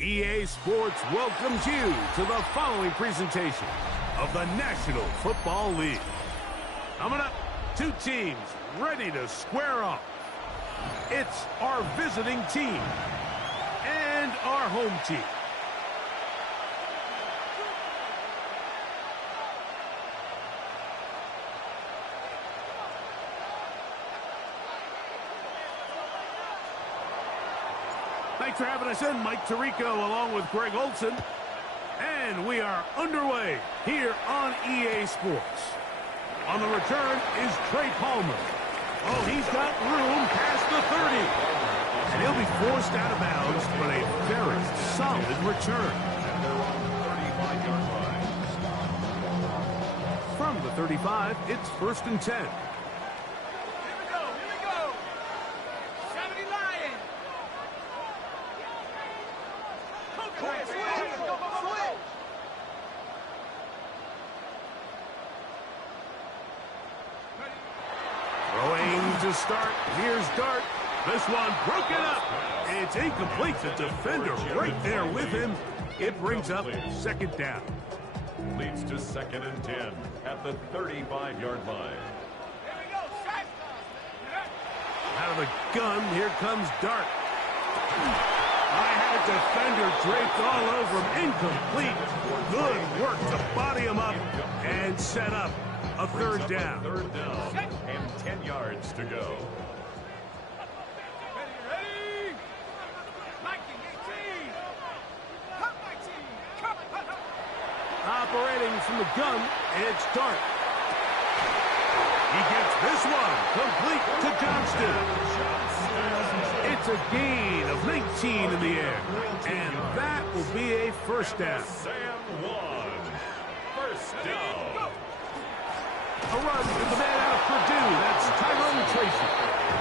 EA Sports welcomes you to the following presentation of the National Football League. Coming up, two teams ready to square off. It's our visiting team and our home team. Thanks for having us in, Mike Tirico, along with Greg Olson. And we are underway here on EA Sports. On the return is Trey Palmer. Oh, he's got room past the 30. And he'll be forced out of bounds, but a very solid return. From the 35, it's 1st and 10. To start, here's Dart. This one broken up. It's incomplete. The defender right there with him. It brings up 2nd down. Leads to 2nd and 10 at the 35-yard line. Out of the gun, here comes Dart. I had a defender draped all over him. Incomplete. Good work to body him up and set up a 3rd down. 3rd down and 10 yards to go. Operating from the gun, it's Dart. He gets this one complete to Johnston. It's a gain of 19 in the air, and that will be a 1st down. Sam 1. 1st down. A run to the man out of Purdue. That's Tyrone Tracy.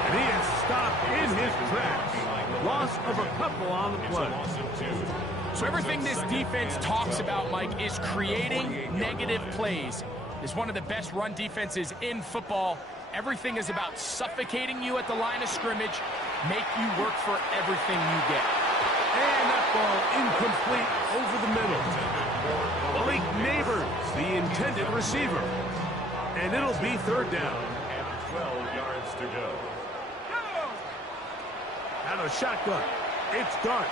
And he is stopped in his tracks. Loss of a couple on the play. So everything this defense talks about, Mike, is creating negative plays. It's one of the best run defenses in football. Everything is about suffocating you at the line of scrimmage, make you work for everything you get. And that ball incomplete over the middle. Malik Neighbors, the intended receiver. And it'll be 3rd down. And 12 yards to go. Out of shotgun, it's Dart.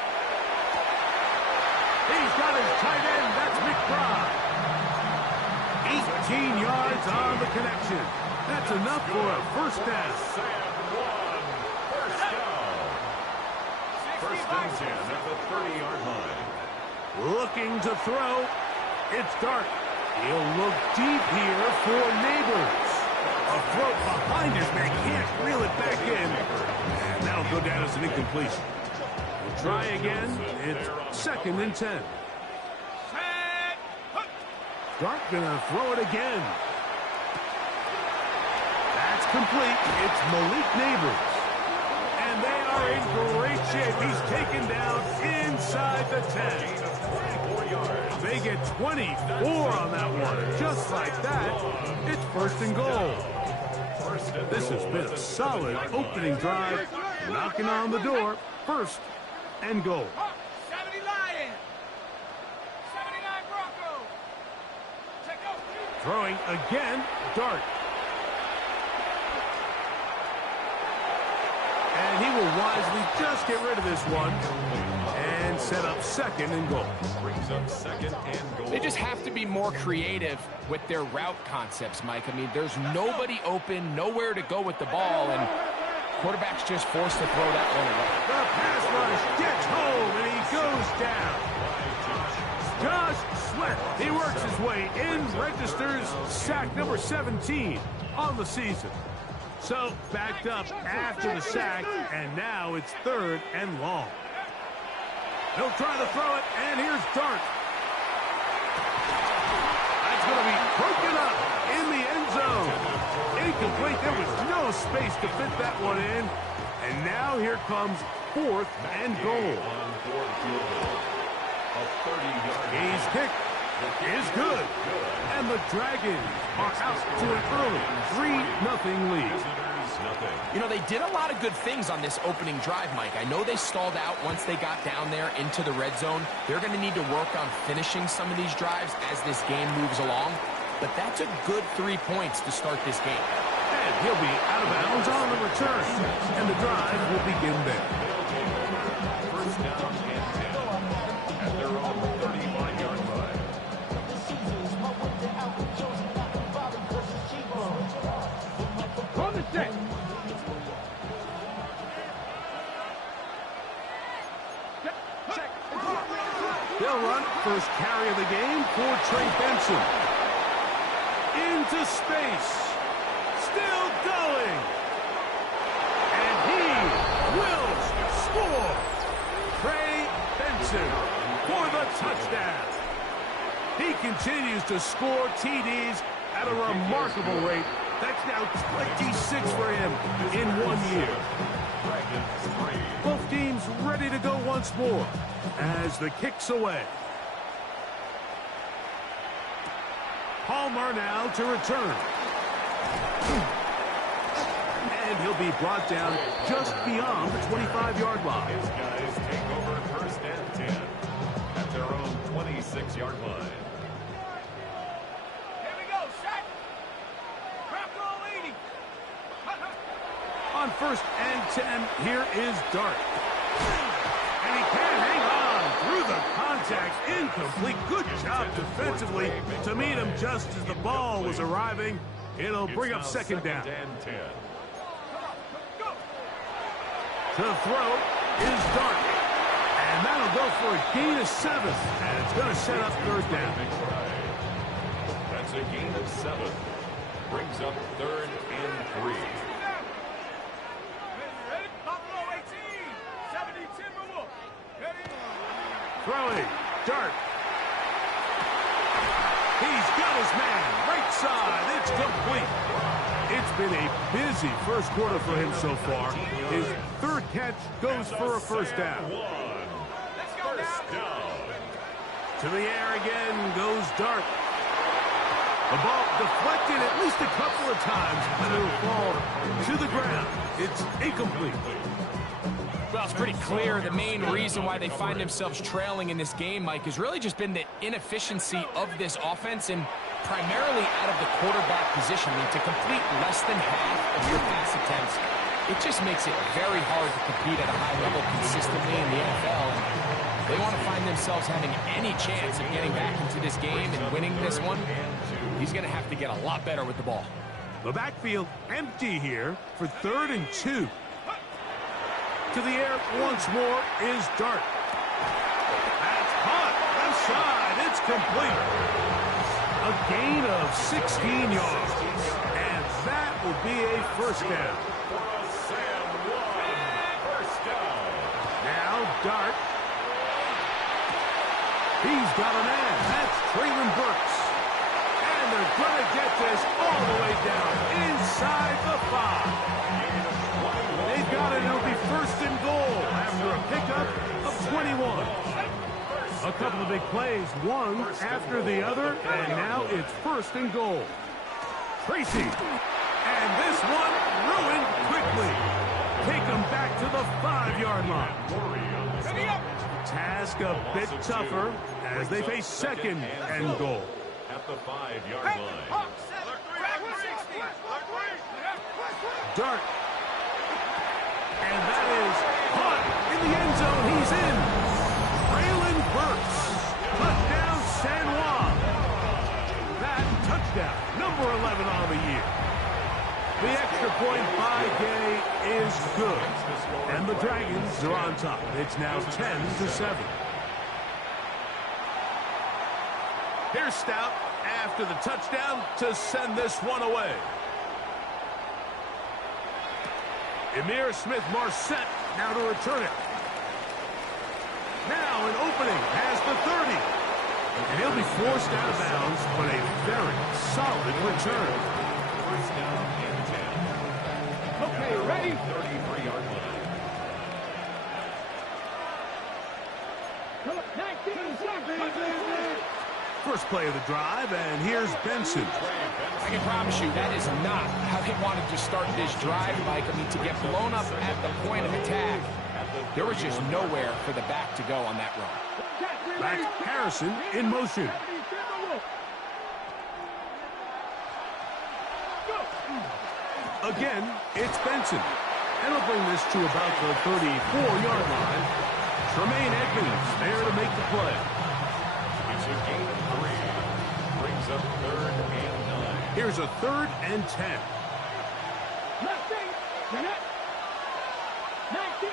He's got his tight end. That's McBride. 18 yards on the connection. That's enough for a 1st down. Sam 1. 1st down. 1st and 10 at the 30-yard line. Looking to throw. It's Dart. He'll look deep here for Neighbors. A throw behind his man. Can't reel it back in. And that'll go down as an incompletion. We'll try again. It's 2nd and 10. Dart gonna throw it again. That's complete. It's Malik Neighbors. And they are in great shape. He's taken down inside the 10. They get 24 on that one. Just like that, it's 1st and goal. This has been a solid opening drive. Knocking on the door. 1st and goal. 70 Lions. 79 Broncos. Check out. Throwing again, Dart. And he will wisely just get rid of this one and set up 2nd and goal. Brings up 2nd and goal. They just have to be more creative with their route concepts, Mike. I mean, there's nobody open, nowhere to go with the ball, and quarterback's just forced to throw that one away. The pass rush gets home, and he goes down. Josh Sweat, he works his way in, registers sack number 17 on the season. So, backed up after the sack, and now it's 3rd and long. He'll try to throw it, and here's Dart. That's going to be broken up in the end zone. Incomplete. There was no space to fit that one in. And now here comes 4th and goal. He's kicked. Is good. And the Dragons are out to an early 3-0 lead. 6-0. You know, they did a lot of good things on this opening drive, Mike. I know they stalled out once they got down there into the red zone. They're going to need to work on finishing some of these drives as this game moves along. But that's a good 3 points to start this game. And he'll be out of bounds on the return. And the drive will begin there. First down and 10 at their own 35-yard line. On the set. They'll run first carry of the game for Trey Benson. Into space. Still going. And he will score. Trey Benson for the touchdown. He continues to score TDs at a remarkable rate. That's now 26 for him in 1 year. Both teams ready to go once more as the kick's away. Palmer now to return. And he'll be brought down just beyond the 25-yard line. His guys take over first and 10 at their own 26-yard line. Here we go, set. Drop roll 80. On first and 10, here is Dart. And he can't hang on through the contact. Incomplete. Good job defensively to meet him just as the ball was arriving. It'll bring up second down. And 10. To throw is Dart. And that'll go for a gain of 7. And it's going to set up third down. That's a gain of 7. Brings up third and 3. Ready? Buffalo 18. 70 Timberwolves. Ready? Throwing. Dart. He's got his man. Right side. It's complete. It's been a busy first quarter for him so far. His third catch goes for a first down. Let's go now. To the air again goes Dart. The ball deflected at least a couple of times, and it'll fall to the ground. It's incomplete. Well, it's pretty clear the main reason why they find themselves trailing in this game, Mike, has really just been the inefficiency of this offense and primarily out of the quarterback position. I mean, to complete less than half of your pass attempts, it just makes it very hard to compete at a high level consistently in the NFL. And they want to find themselves having any chance of getting back into this game and winning this one. He's going to have to get a lot better with the ball. The backfield empty here for third and 2. To the air once more is Dart. That's caught. Left side. It's complete. A gain of 16 yards. And that will be a first down. Now Dart. He's got a man. That's Traylon Burks. And they're going to get this all the way down inside the 5. They've got it. It'll be first and goal after a pickup of 21. A couple of big plays, one after the other, and now it's first and goal. Tracy. And this one ruined quickly. Take them back to the 5-yard line. Task a bit tougher as they face second and goal. At the 5-yard line. Dart. And that is caught in the end zone. He's in. Traylon Burks. Touchdown, San Juan. That touchdown, number 11 on the year. The extra point by Gay is good. And the Dragons are on top. It's now 10-7. Here's Stout after the touchdown to send this one away. Emir Smith-Marset now to return it. Now an opening has the 30. And he'll be forced out of bounds, but a very solid return. First down and 10. Okay, ready? 33-yard line. 19 seconds. First play of the drive, and here's Benson. I can promise you that is not how they wanted to start this drive, Mike. I mean, to get blown up at the point of attack, there was just nowhere for the back to go on that run. Back Harrison in motion. Again, it's Benson. And he'll bring this to about the 34-yard line. Tremaine Edmonds there to make the play. It's a gain of 3. Brings up 3rd and 9. Here's a 3rd and 10. 19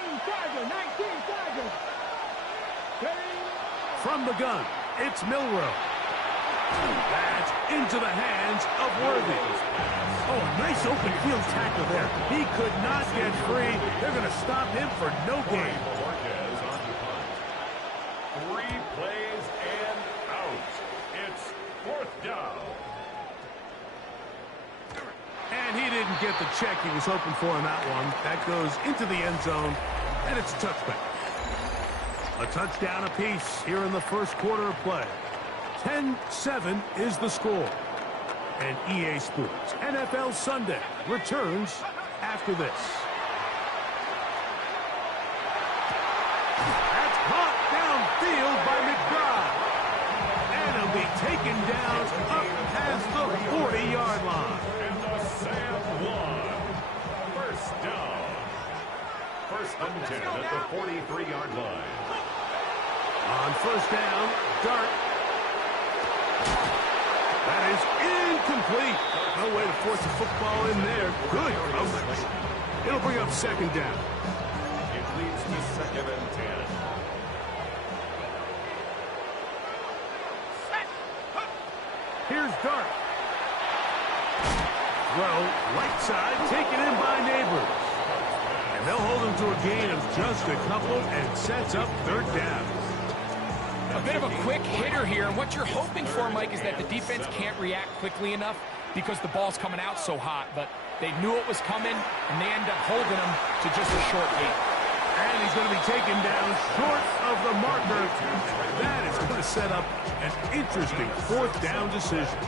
Tiger. From the gun, it's Milrow. That's into the hands of Worthy. Oh, a nice open field tackle there. He could not get free. They're going to stop him for no gain. Marquez on the punt. 3 plays and out. It's 4th down. And he didn't get the check he was hoping for in that one. That goes into the end zone, and it's a touchback. A touchdown apiece here in the first quarter of play. 10-7 is the score. And EA Sports NFL Sunday returns after this. That's caught downfield by McBride. And he'll be taken down up past the 40-yard line. And the Sam one. First down. 1st and 10 at the 43-yard line. On first down, Dart. That is incomplete. No way to force the football in there. Good coverage. It'll bring up 2nd down. It leads to 2nd and 10. Here's Dart. Throw, right side, taken in by Neighbors. And they'll hold him to a gain of just a couple and sets up 3rd down. A bit of a quick hitter here, and what you're hoping for, Mike, is that the defense can't react quickly enough because the ball's coming out so hot, but they knew it was coming, and they end up holding him to just a short gain. And he's going to be taken down short of the marker. That is going to set up an interesting 4th down decision.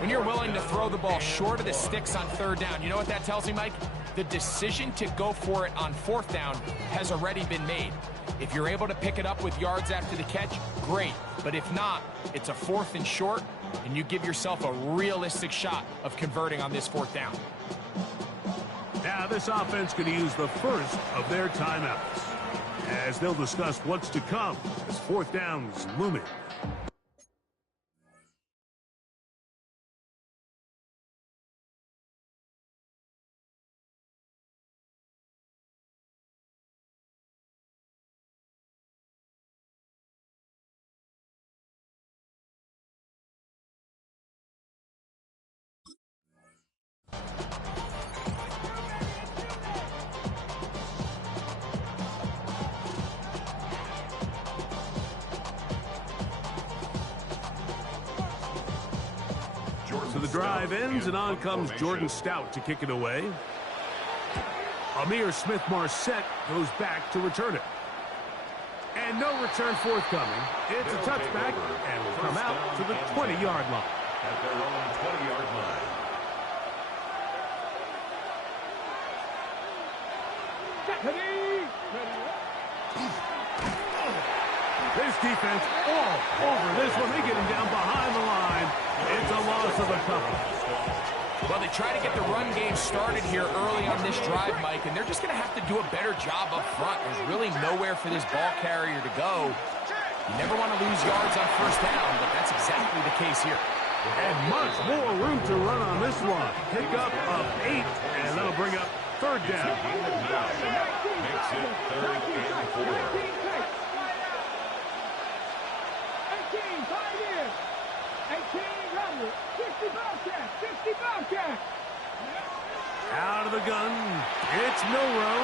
When you're willing to throw the ball short of the sticks on 3rd down, you know what that tells me, Mike? The decision to go for it on 4th down has already been made. If you're able to pick it up with yards after the catch, great. But if not, it's a 4th and short, and you give yourself a realistic shot of converting on this 4th down. Now this offense could use the first of their timeouts, as they'll discuss what's to come as 4th down is looming. So the drive ends, and on comes Jordan Stout to kick it away. Amir Smith-Marset goes back to return it. And no return forthcoming. It's a touchback, and will come out to the 20-yard line. At their own 20-yard line. This defense all over this one. They get him down behind the line. It's a loss of a couple. Well, they try to get the run game started here early on this drive, Mike, and they're just going to have to do a better job up front. There's really nowhere for this ball carrier to go. You never want to lose yards on 1st down, but that's exactly the case here. And much more room to run on this one. Pick up of 8, and that'll bring up 3rd down. Makes it 3rd and 4. Out of the gun, it's Milrow.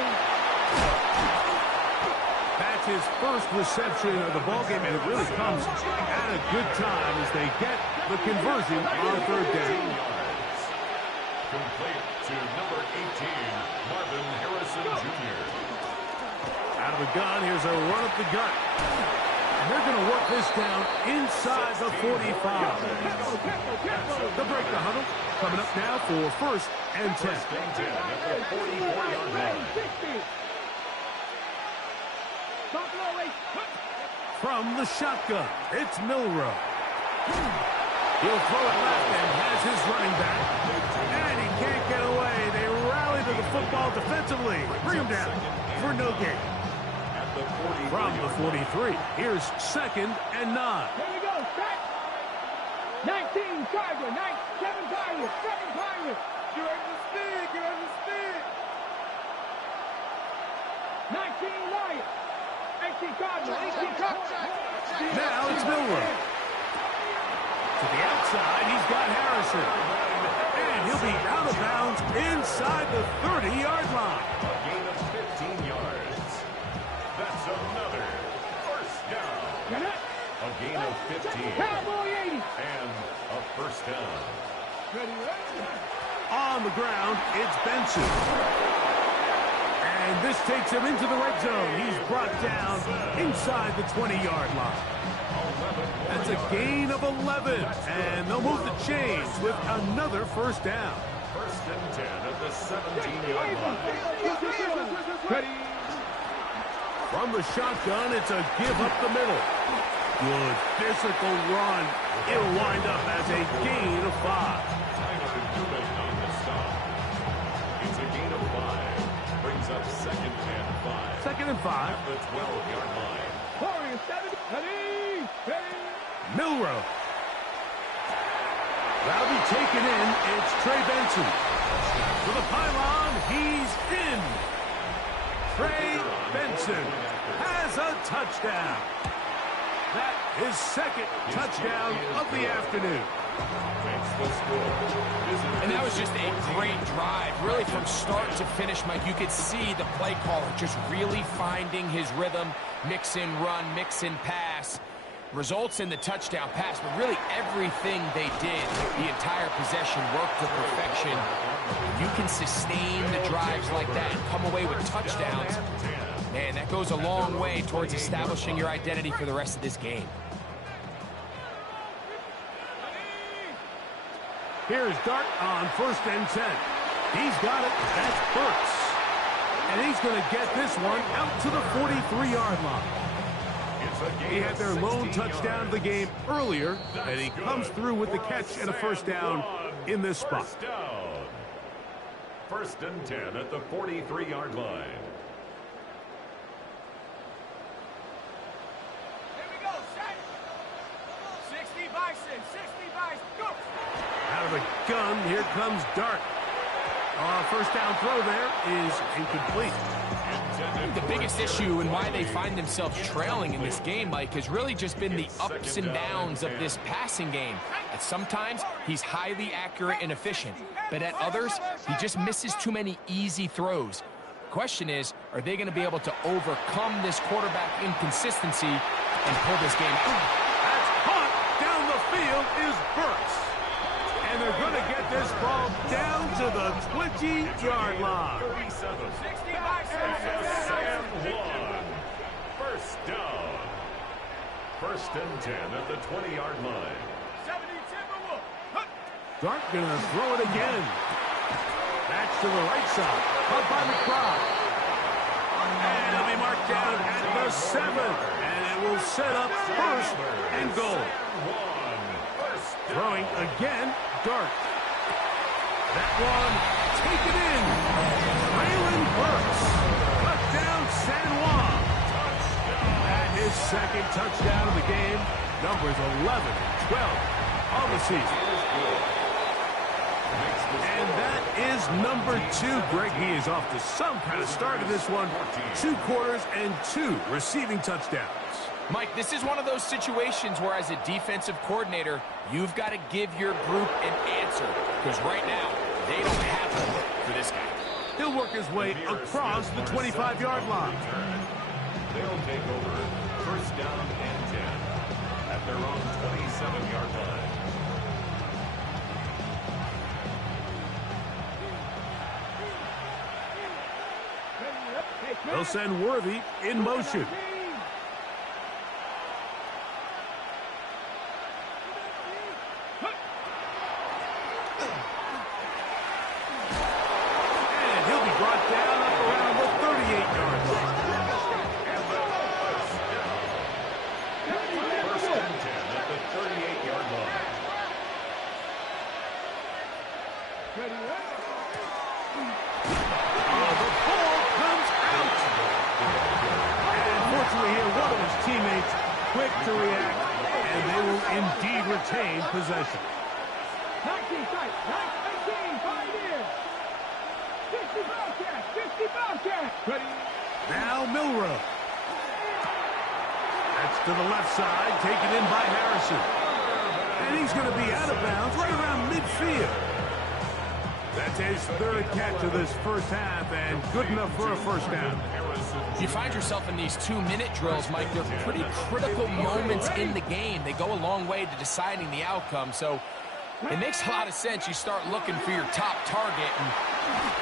That's his first reception of the ballgame, and it really comes at a good time as they get the conversion on 3rd down. Complete to number 18, Marvin Harrison Jr. Out of the gun, here's a run up the gut. And they're going to work this down inside the 45. They'll break the huddle. Coming up now for 1st and 10. First and 10 at the 44-yard line. From the shotgun, it's Milrow. He'll throw it left and has his running back. And he can't get away. They rally to the football defensively. Bring him down for no gain. From the 43, here's 2nd and 9. Here we go, set. 19, Tiger, 7 Tiger, 7 Tiger. Give us the speed, give us the speed. 19, Wyatt. 18, Cardinal, 18, Cardinal. Now it's Milrow. To the outside, he's got Harrison. And he'll be out of bounds inside the 30-yard line. A gain of 15 yards. That's another first down. A gain of 15. Cowboy 80. And a first down. On the ground, it's Benson. And this takes him into the red zone. He's brought down inside the 20-yard line. That's a gain of 11. And they'll move the chains with another first down. First and 10 at the 17-yard line. Ready. From the shotgun, it's a give up the middle. Good physical run. It'll wind up as a gain of 5. Tyler Dubin on the stop. It's a gain of 5. Brings up 2nd and 5. 2nd and 5. At the 12-yard line. Warriors 7. Ready. Ready. Milrow. That'll be taken in. It's Trey Benson. To the pylon, he's in. Trey Benson has a touchdown. That is 2nd touchdown of the afternoon. And that was just a great drive. Really from start to finish, Mike, you could see the play caller just really finding his rhythm. Mix in run, mix in pass. Results in the touchdown pass, but really everything they did, the entire possession worked to perfection. You can sustain the drives like that and come away with touchdowns. Man, that goes a long way towards establishing your identity for the rest of this game. Here's Dart on 1st and 10. He's got it. That's Burks. And he's going to get this one out to the 43-yard line. He had their lone touchdown of the game earlier, and he comes through with the catch and a first down in this spot. First and 10 at the 43-yard line. Here we go, set. 60 Bison, 60 Bison, go. Out of the gun, here comes Dart. First down throw there is incomplete. I think the biggest issue and why they find themselves trailing in this game, Mike, has really just been the ups and downs of this passing game. At sometimes, he's highly accurate and efficient, but at others, he just misses too many easy throws. Question is, are they going to be able to overcome this quarterback inconsistency and pull this game out? That's caught down the field is Burks. And they're going to get this ball down to the 20-yard line. 37. 60 Bison, Sam One. First down. First and 10 at the 20-yard line. 70 Timberwolf. Dart going to throw it again. That's to the right side. Up by McBride. And it'll be marked down at the 7. And it will set up 1st and goal. Throwing again, Dart. That one taken in. Braylon Burks. Cut down San Juan. That is 2nd touchdown of the game. Numbers 11 and 12 on the season. And that is number 2. Greg, he is off to some kind of start in this one. 2 quarters and 2 receiving touchdowns. Mike, this is one of those situations where as a defensive coordinator, you've got to give your group an answer. Because right now, they don't have one for this guy. He'll work his way across the 25-yard line. They'll take over first down and 10 at their own 27-yard line. They'll send Worthy in motion. teammates quick to react, and they will indeed retain possession. 19 strike, 19, 5 in. 60 Bobcats, 60 Bobcats. Ready? Now Milrow. That's to the left side, taken in by Harrison. And he's going to be out of bounds right around midfield. That's his third catch of this first half, and good enough for a first down. You find yourself in these 2-minute drills, Mike. They're pretty critical moments in the game. They go a long way to deciding the outcome, so it makes a lot of sense. You start looking for your top target, and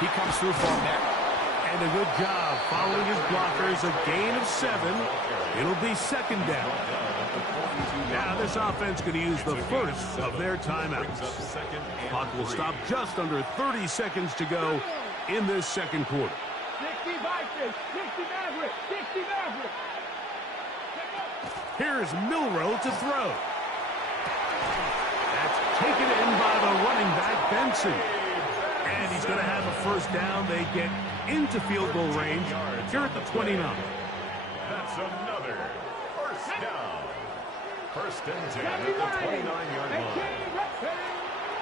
he comes through for him there. And a good job following his blockers. A gain of 7. It'll be second down. Now this offense going to use the first of their timeouts. Clock will stop just under 30 seconds to go in this second quarter. 60 Vikings, 60 Maverick, 60 Maverick. Here's Milrow to throw. That's taken in by the running back, Benson. And he's going to have a first down. They get into field goal range here at the 29. That's another first down. First and 10 at the 29-yard line.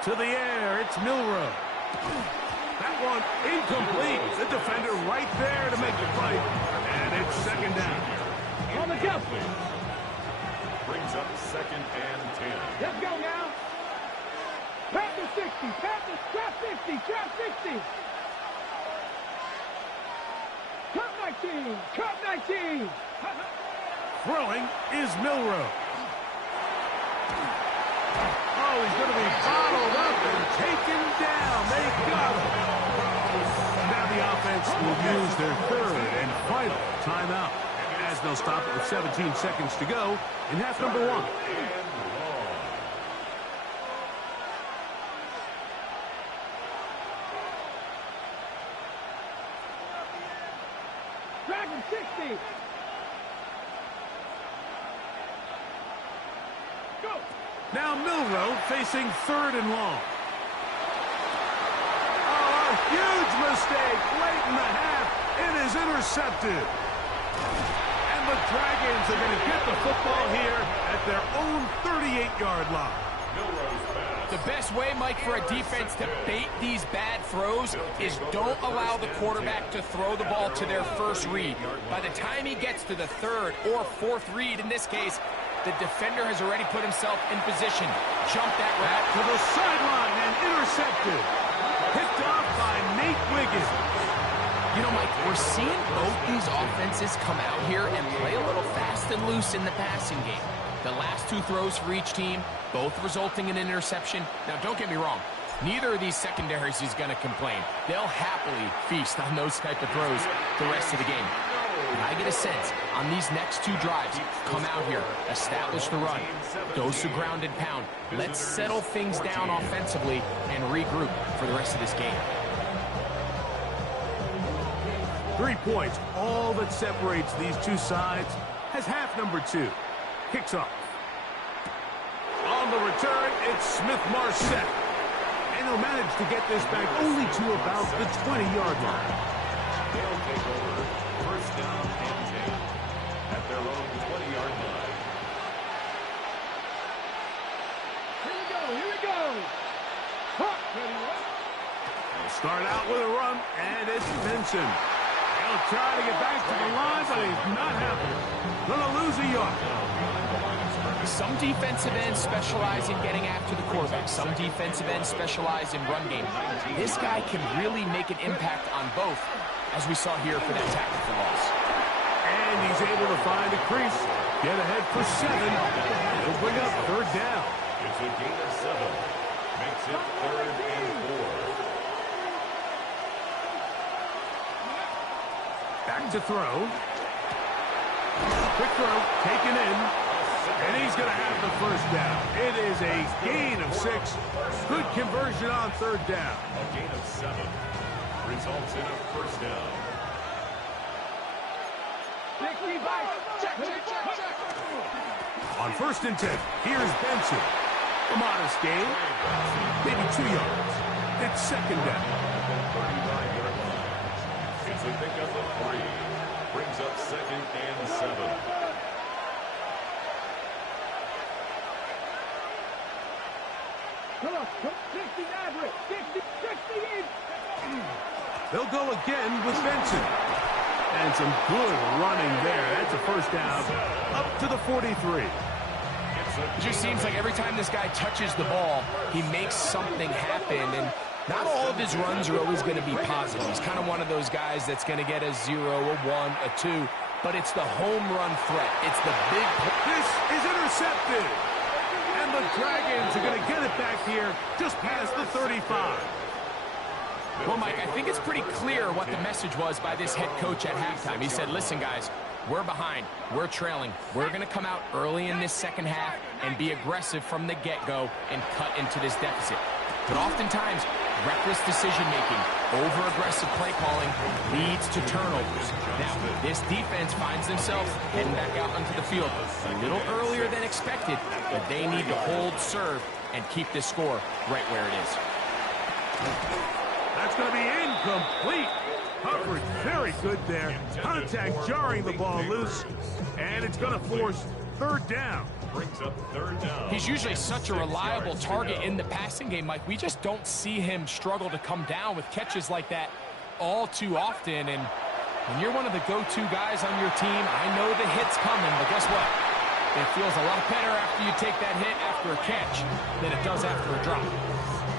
To the air, it's Milrow. That one incomplete. The defender right there to make the fight. And it's second down. On the jump. Brings up second and 10. Let's go now. Panthers 60, Panthers, trap 50, trap 60. Cut 19, cut 19. Throwing is Milrow. Oh, he's going to be bottled up and taken down. They got him. Now the offense will use their third and final timeout, as they'll stop it with 17 seconds to go in half number 1. Dragon 60. Go. Now Milrow facing third and long. Oh, a huge mistake late in the half. It is intercepted. And the Dragons are going to get the football here at their own 38-yard line. The best way, Mike, for a defense to bait these bad throws is don't allow the quarterback to throw the ball to their first read. By the time he gets to the third or fourth read, in this case, the defender has already put himself in position. Jump that route to the sideline and intercepted. Picked off by Nate Wiggins. You know, Mike, we're seeing both these offenses come out here and play a little fast and loose in the passing game. The last 2 throws for each team, both resulting in an interception. Now, don't get me wrong. Neither of these secondaries is going to complain. They'll happily feast on those type of throws the rest of the game. And I get a sense on these next 2 drives, come out here, establish the run, dose of ground and pound. Let's settle things down offensively and regroup for the rest of this game. 3 points, all that separates these two sides, has half number 2. Kicks off. On the return, it's Smith-Marset. And he'll manage to get this back only to about the 20-yard line. They'll take over first down and 10 at their own 20-yard line. Here we go, here we go. Hawk, They'll start out with a run, and it's Benson. He'll try to get back to the line, but he's not happening. Gonna lose a yard. Some defensive ends specialize in getting after the quarterback. Some defensive ends specialize in run game. This guy can really make an impact on both, as we saw here for that tackle for loss. And he's able to find a crease, get ahead for 7. He'll bring up third down. It's a gain of 7. Makes it third and 4. Back to throw. Quick throw, taken in. And he's going to have the first down. It is a gain of 6. Good conversion on third down. A gain of 7 results in a first down. On first and 10, here's Benson. A modest gain, maybe 2 yards. It's second down. 39-yard line. It's a pickup of 3. Brings up second and 7. Come on. 60 average. 60 in. They'll go again with Benson. And some good running there. That's a first down up to the 43. It just seems like every time this guy touches the ball, he makes something happen. And not all of his runs are always going to be positive. He's kind of one of those guys that's going to get a 0, a 1, a 2. But it's the home run threat. It's the big... This is intercepted. And the Dragons are going to get it back here just past the 35. Well, Mike, I think it's pretty clear what the message was by this head coach at halftime. He said, listen, guys, we're behind. We're trailing. We're going to come out early in this second half and be aggressive from the get-go and cut into this deficit. But oftentimes, reckless decision-making, over-aggressive play calling leads to turnovers. Now, this defense finds themselves heading back out onto the field a little earlier than expected, but they need to hold serve and keep this score right where it is. That's going to be incomplete. Coverage very good there. Contact jarring the ball loose. And it's going to force third down. Brings up third down. He's usually such a reliable target in the passing game, Mike. We just don't see him struggle to come down with catches like that all too often. And when you're one of the go-to guys on your team, I know the hit's coming, but guess what? It feels a lot better after you take that hit after a catch than it does after a drop.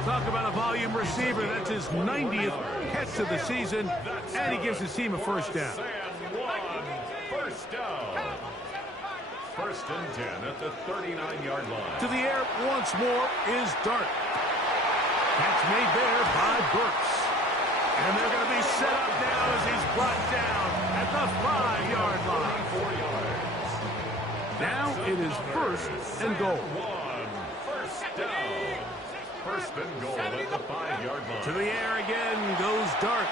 Talk about a volume receiver. That's his 90th catch of the season, and he gives his team a first down. First down. First and 10 at the 39-yard line. To the air once more is Dart. Catch made there by Burks. And they're going to be set up now as he's brought down at the 5-yard line. 4 yards. Now it is first and goal. First down. First and goal at the 5-yard line. To the air again goes Dart.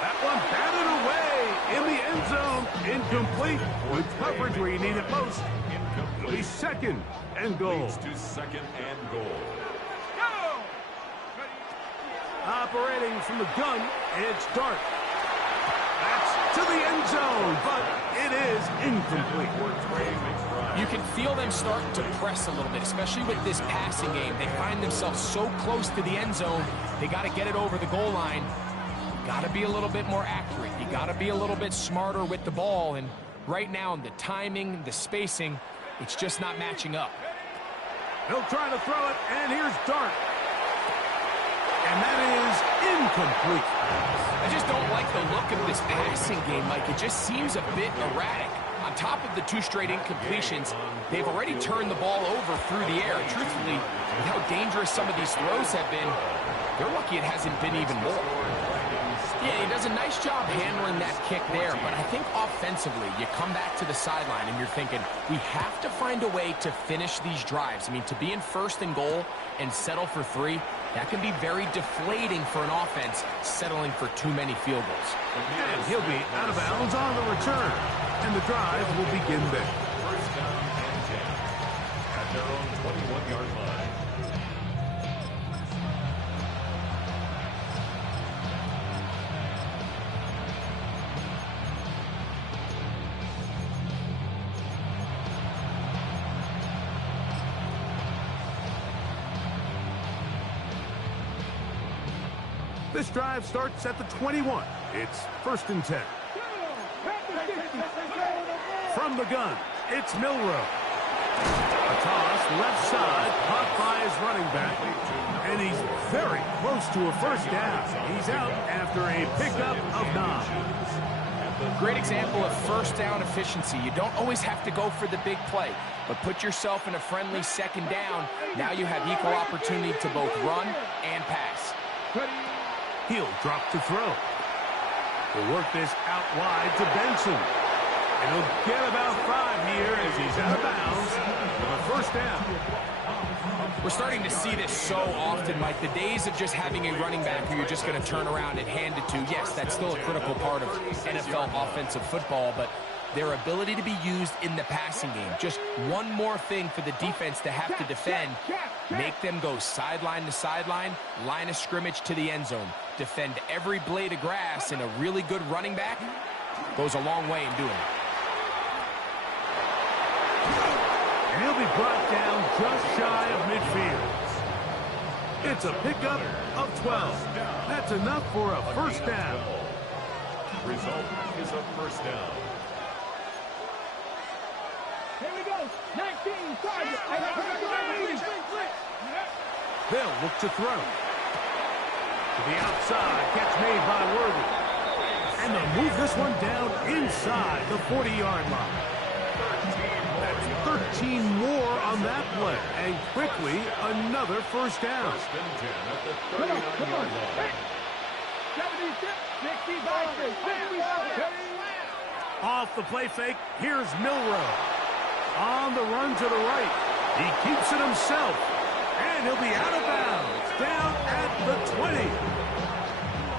That one batted away in the end zone. Incomplete with coverage where you need it most. It'll be second and goal. Leads to second and goal. Operating from the gun, it's Dart. That's to the end zone, but it is incomplete. You can feel them starting to press a little bit, especially with this passing game. They find themselves so close to the end zone, they got to get it over the goal line. You got to be a little bit more accurate. You got to be a little bit smarter with the ball. And right now, the timing, the spacing, it's just not matching up. He'll try to throw it, and here's Dart. And that is incomplete. I just don't like the look of this passing game, Mike. It just seems a bit erratic. On top of the 2 straight incompletions, they've already turned the ball over through the air. Truthfully, with how dangerous some of these throws have been, they're lucky it hasn't been even more. Yeah, he does a nice job handling that kick there, but I think offensively, you come back to the sideline and you're thinking, we have to find a way to finish these drives. I mean, to be in first and goal and settle for 3, that can be very deflating for an offense settling for too many field goals. And he'll be out of bounds on the return. And the drive will begin there. First down and 10 at their own 21-yard line. This drive starts at the 21. It's first and 10. From the gun, it's Milrow. A toss, left side, caught by his running back. And he's very close to a first down. He's out after a pickup of 9. Great example of first down efficiency. You don't always have to go for the big play, but put yourself in a friendly second down. Now you have equal opportunity to both run and pass. He'll drop to throw. He'll work this out wide to Benson. And he'll get about 5 here as he's out of bounds for a first down. We're starting to see this so often, Mike. The days of just having a running back who you're just going to turn around and hand it to, yes, that's still a critical part of NFL offensive football, but their ability to be used in the passing game. Just one more thing for the defense to have to defend. Make them go sideline to sideline, line of scrimmage to the end zone. Defend every blade of grass, and a really good running back goes a long way in doing it. And he'll be brought down just shy of midfield. It's a pickup of 12. That's enough for a first down. Result is a first down. Here we go. 19, target. They'll look to throw. To the outside, catch made by Worthy. And they'll move this one down inside the 40-yard line. That's 13 more on that play. And quickly, another first down. First and 10 at the 39-yard line. 76, 65, 65. Off the play fake, here's Milrow. On the run to the right. He keeps it himself. And he'll be out of bounds. Down at the 20.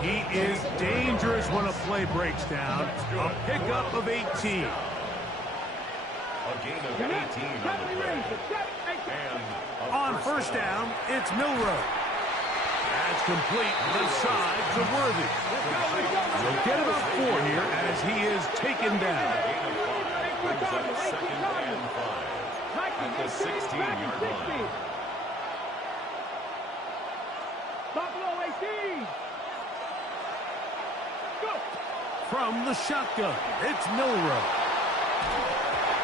He is dangerous when a play breaks down. A pickup of 18. A gain of 18 on the play. And On first down, it's Milrow. That's complete left side to Worthy. He'll get about 4 here as he is taken down. brings up second and 5 at the 16-yard line. Buffalo 18. Go. From the shotgun, it's Milrow.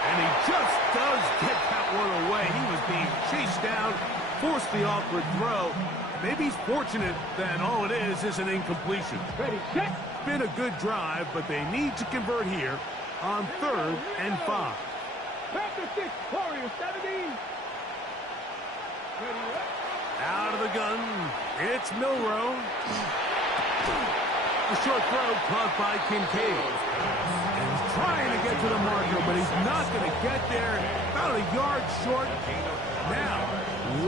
And he just does get that one away. He was being chased down, forced the awkward throw. Maybe he's fortunate that all it is an incompletion. Ready, set. Been a good drive, but they need to convert here on 3rd and 5. Panther 6, Warriors 17. Ready, Out of the gun, it's Milrow. The short throw caught by Kincaid. And he's trying to get to the marker, but he's not going to get there. About a yard short. Now,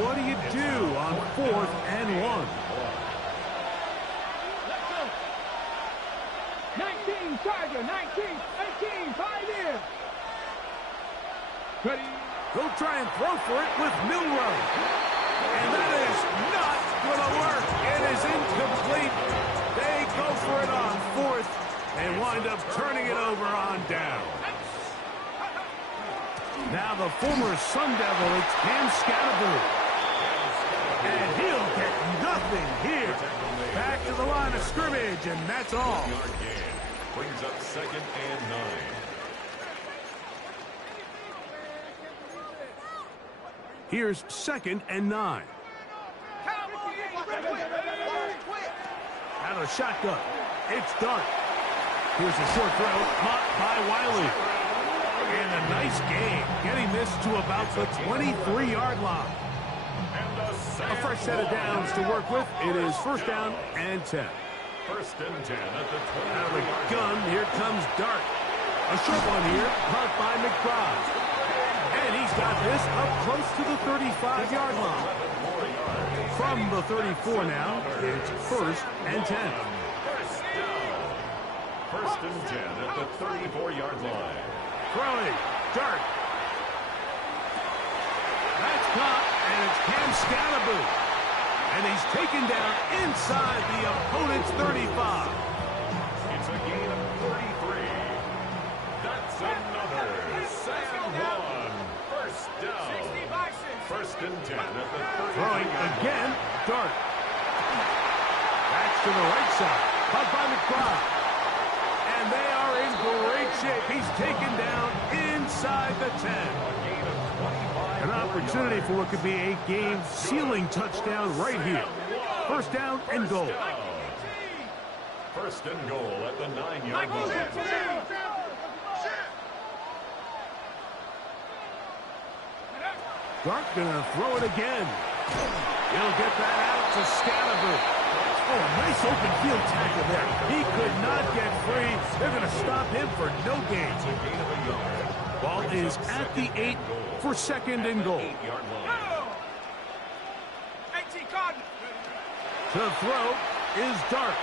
what do you do on 4th and 1? Let's go. 19, Charger, 19, 18, 5 in. Ready. They'll try and throw for it with Milrow. And that is not going to work. It is incomplete. They go for it on 4th and wind up turning it over on down. Now the former Sun Devil, it's Cam Scatterbury. And he'll get nothing here. Back to the line of scrimmage, and that's all. Brings up second and 9. Here's 2nd and 9. Out of the shotgun, it's Dart. Here's a short throw, caught by Wiley. And a nice gain, getting this to about the 23-yard line. A fresh set of downs to work with. It is 1st down and 10. 1st and 10 at the 20. Out of the gun, here comes Dart. A short one here, caught by McBride. And he's got this up close to the 35-yard line. From the 34 now, it's 1st and 10. 1st and 10 at the 34-yard line. Throwing, Dart. That's caught, and it's Cam Scalaboo. And he's taken down inside the opponent's 35. It's a gain of 33. That's another sack one. 1st down. 1st and 10 at the 30. Throwing again, Dart. That's to the right side, caught by McBride. And they are in great shape. He's taken down inside the 10. An opportunity for what could be a game-sealing touchdown right here. 1st down and goal. 1st and goal at the 9-yard line. Dart gonna throw it again. He'll get that out to Scalaboo. Oh, a nice open field tackle there. He could not get free. They're gonna stop him for no gain. Ball is at the 8 for 2nd and goal. To throw is Dart.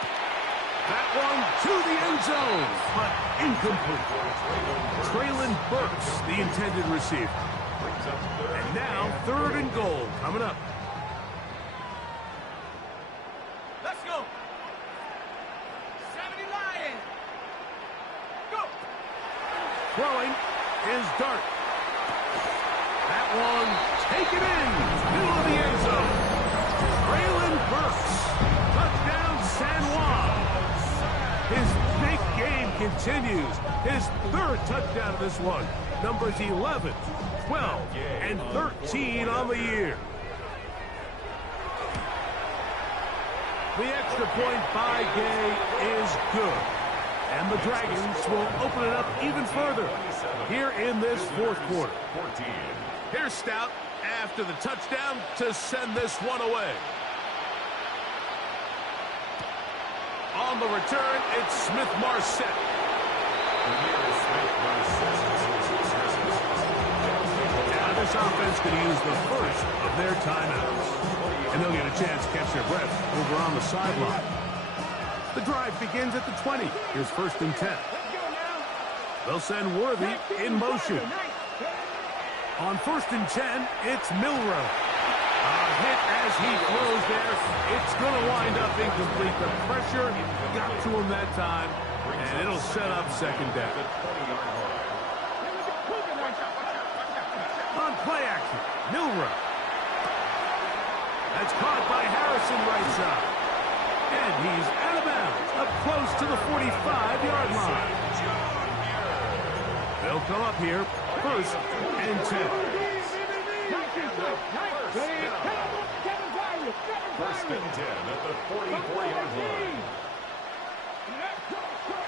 That one to the end zone, but incomplete. Traylon Burks, the intended receiver. And now 3rd and goal coming up. Let's go. 70 Lions. Go. Throwing is Dart. That one taken in, middle of the end zone. Braylon Burks, touchdown San Juan. His big game continues. His third touchdown of this one. Numbers 11, 12, and 13 on the year. The extra point by Gay is good. And the Dragons will open it up even further here in this fourth quarter. Here's Stout after the touchdown to send this one away. On the return, it's Smith-Marset. Now this offense could use the first of their timeouts. And they'll get a chance to catch their breath over on the sideline. The drive begins at the 20. Here's 1st and 10. They'll send Worthy in motion. On 1st and 10, it's Milroe. A hit as he throws there. It's going to wind up incomplete. The pressure got to him that time, and it'll set up 2nd down. On play action, Milroe. That's caught by Harrison right side. And he's out of bounds, up close to the 45-yard line. They'll come up here, 1st and 10. 1st and 10 at the 44-yard line.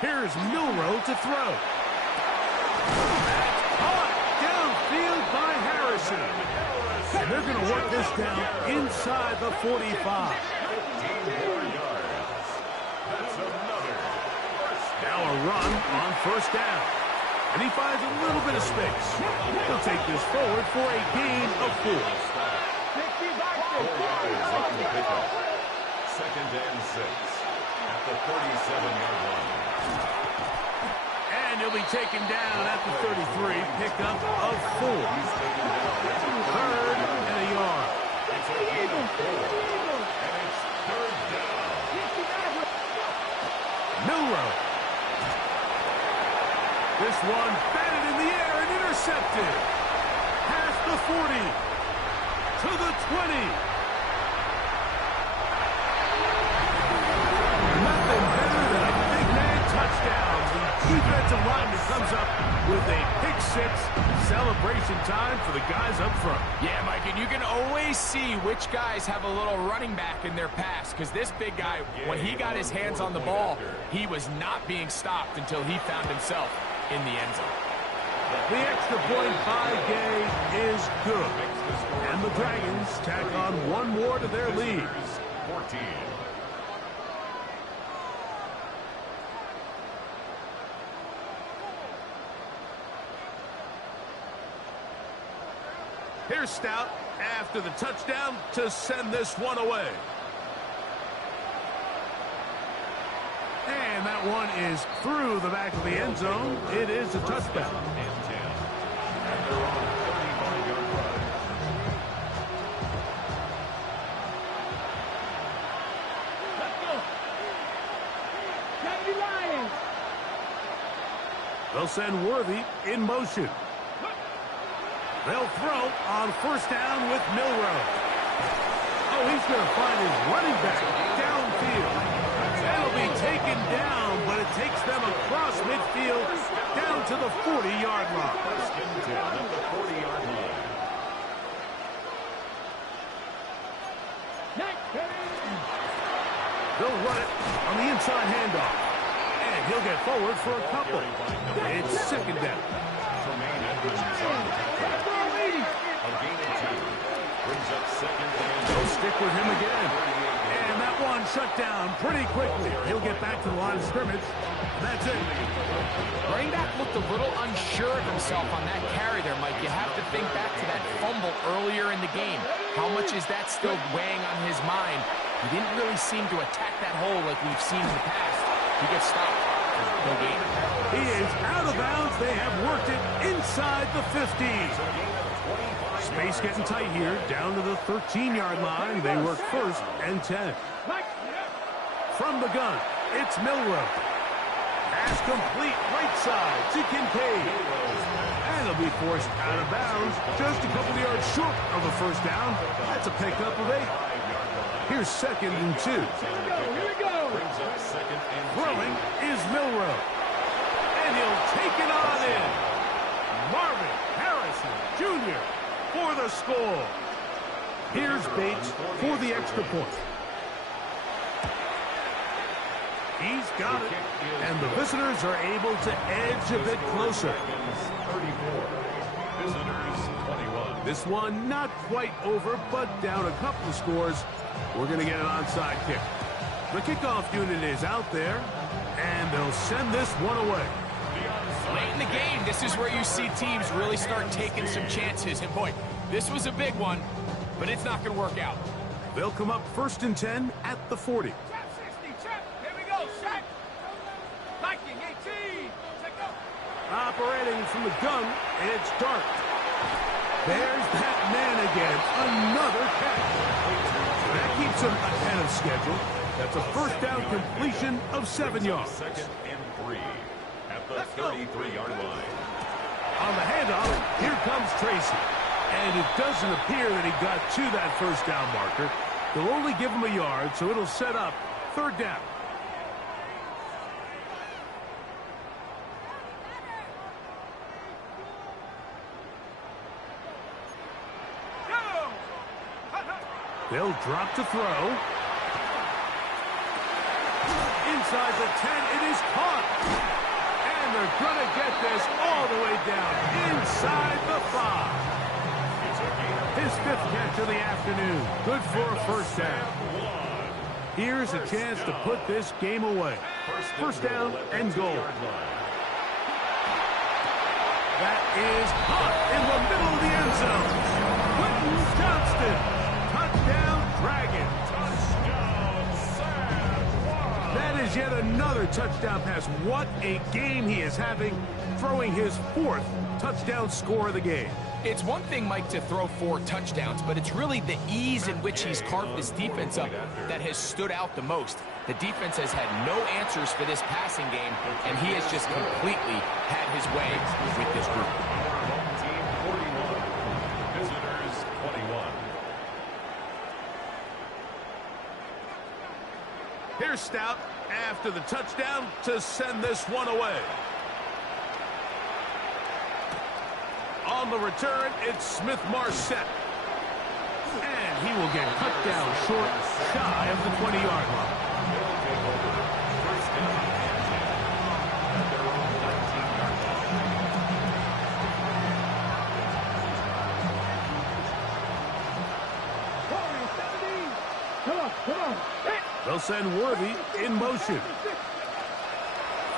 Here's Milroe to throw. That's caught downfield by Harrison. And they're going to work this down inside the 45. Now a run on 1st down. And he finds a little bit of space. He'll take this forward for a gain of 4. 2nd and 6 at the 37-yard line. And he'll be taken down at the 33. Pickup of 4. 3rd and a yard. It's a gain of 4. And it's 3rd down. Milroe. This one batted in the air and intercepted. Past the 40. To the 20. Nothing better than a big man touchdown. The defensive lineman comes up with a pick 6. Celebration time for the guys up front. Yeah, Mike, and you can always see which guys have a little running back in their pass, because this big guy, when he got his hands on the ball, he was not being stopped until he found himself in the end zone. The extra point by Gay is good. And the Dragons tack on one more to their lead. 14. Here's Stout after the touchdown to send this one away. And that one is through the back of the end zone. It is a touchdown. They'll send Worthy in motion. They'll throw on 1st down with Milroe. Oh, he's going to find his running back downfield. That'll be taken down, but it takes them across midfield down to the 40-yard line. 1st and 10 at the 40-yard line. They'll run it on the inside handoff. And he'll get forward for a couple. It's 2nd down. A gain of 2. Brings up 2nd and They'll stick with him again. And that one shut down pretty quickly. He'll get back to the line of scrimmage. That's it. Running back looked a little unsure of himself on that carry there, Mike. You have to think back to that fumble earlier in the game. How much is that still weighing on his mind? He didn't really seem to attack that hole like we've seen in the past. He gets stopped. No gain. He is out of bounds. They have worked it inside the 50. Space getting tight here. Down to the 13-yard line. They work 1st and 10. From the gun, it's Milroe. Pass complete right side to Kincaid. And he'll will be forced out of bounds, just a couple of yards short of a first down. That's a pickup of 8. Here's 2nd and 2. Here we go. Throwing is Milroe. And he'll take it on in. Marvin Harrison Jr. for the score. Here's Bates for the extra point. He's got it. And the visitors are able to edge a bit closer. 34. Visitors 21. This one not quite over, but down a couple of scores. We're going to get an onside kick. The kickoff unit is out there, and they'll send this one away. Late in the game, this is where you see teams really start taking some chances. And boy, this was a big one, but it's not going to work out. They'll come up 1st and 10 at the 40. Trap 60, trap. Here we go, shot. Viking 18. Check out. Operating from the gun, it's Dart. There's that man again. Another catch. That keeps him ahead of schedule. That's a first down completion of 7 yards. 2nd and 3 at the 33-yard line. On the handoff, here comes Tracy. And it doesn't appear that he got to that first down marker. They'll only give him a yard, so it'll set up 3rd down. They'll drop to throw. Inside the 10, it is caught. And they're going to get this all the way down inside the 5. His 5th catch of the afternoon. Good for a first down. Here's a chance to put this game away. First down and goal. That is caught in the middle of the end zone. Quentin Johnston. Touchdown, Dragons. That is yet another touchdown pass. What a game he is having, throwing his 4th touchdown score of the game. It's one thing, Mike, to throw 4 touchdowns, but it's really the ease in which he's carved this defense up that has stood out the most. The defense has had no answers for this passing game, and he has just completely had his way with this group. Team 41. Visitors 21. Here's Stout after the touchdown to send this one away. On the return, it's Smith-Marset. And he will get cut down short, shy of the 20-yard line. Come on. They'll send Worthy in motion.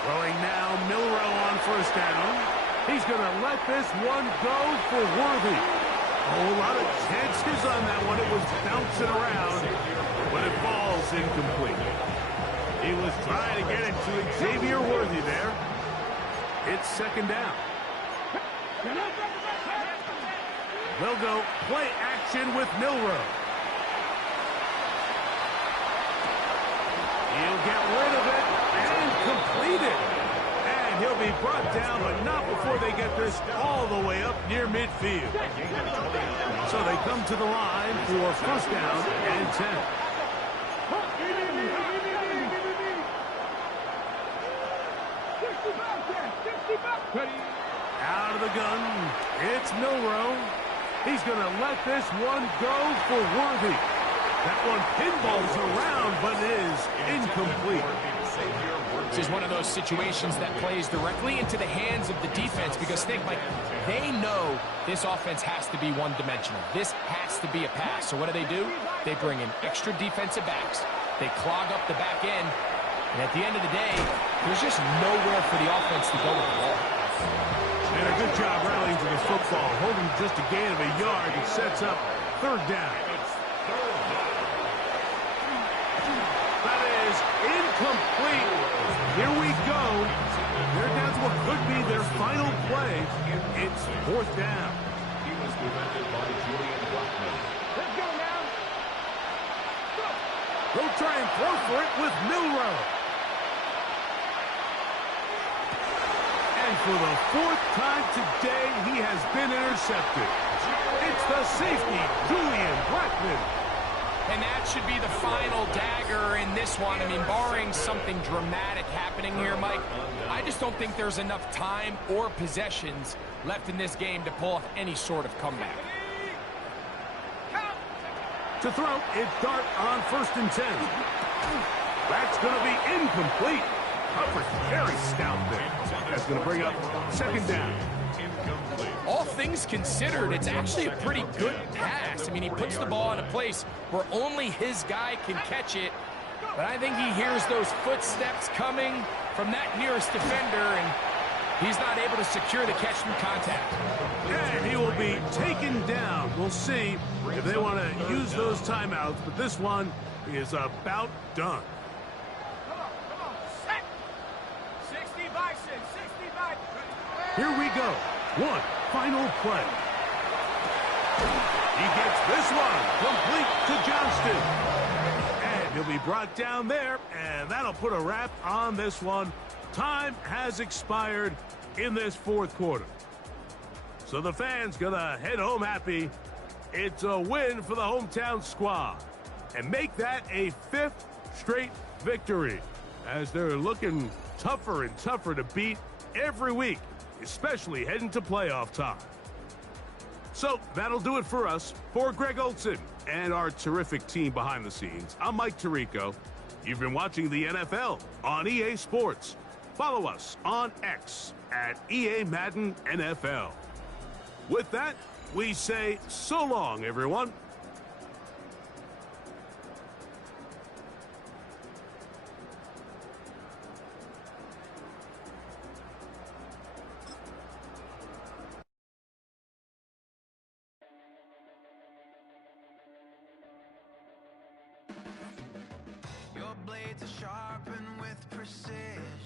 Throwing now, Milroe on first down. He's going to let this one go for Worthy. A whole lot of chances on that one. It was bouncing around, but it falls incomplete. He was trying to get it to Xavier Worthy there. It's 2nd down. They'll go play action with Milroe. He'll get rid of it and complete it. And he'll be brought down, but not before they get this all the way up near midfield. So they come to the line for first down and 10. Out of the gun, it's Milroe. He's going to let this one go for Worthy. That one pinballs around, but it is incomplete. This is one of those situations that plays directly into the hands of the defense because think, Mike, they know this offense has to be one-dimensional. This has to be a pass. So what do? They bring in extra defensive backs. They clog up the back end. And at the end of the day, there's just nowhere for the offense to go with the ball. And a good job rallying to the football, holding just a gain of a yard. It sets up 3rd down. That is incomplete. Here we go. They're down to what could be their final play. It's 4th down. He was prevented by Julian Blackman. Let's go now. They'll try and throw for it with Milroe. And And for the fourth time today, he has been intercepted. It's the safety, Julian Blackman. And that should be the final dagger in this one. I mean, barring something dramatic happening here, Mike, I just don't think there's enough time or possessions left in this game to pull off any sort of comeback. To throw, it's Dart on 1st and 10. That's going to be incomplete. Coverage very stout there. That's going to bring up 2nd down. All things considered, it's actually a pretty good pass. I mean, he puts the ball in a place where only his guy can catch it. But I think he hears those footsteps coming from that nearest defender, and he's not able to secure the catch through contact. And he will be taken down. We'll see if they want to use those timeouts, but this one is about done. Come on, set. 60 by 6, 60 by 3. Here we go. One final play. He gets this one complete to Johnston. And he'll be brought down there, and that'll put a wrap on this one. Time has expired in this 4th quarter. So the fans gonna head home happy. It's a win for the hometown squad and make that a 5th straight victory as they're looking tougher and tougher to beat every week, especially heading to playoff time. So that'll do it for us. For Greg Olson and our terrific team behind the scenes, I'm Mike Tirico. You've been watching the NFL on EA Sports. Follow us on X at EA Madden NFL. With that, we say so long, everyone. Your blades are sharpened with precision.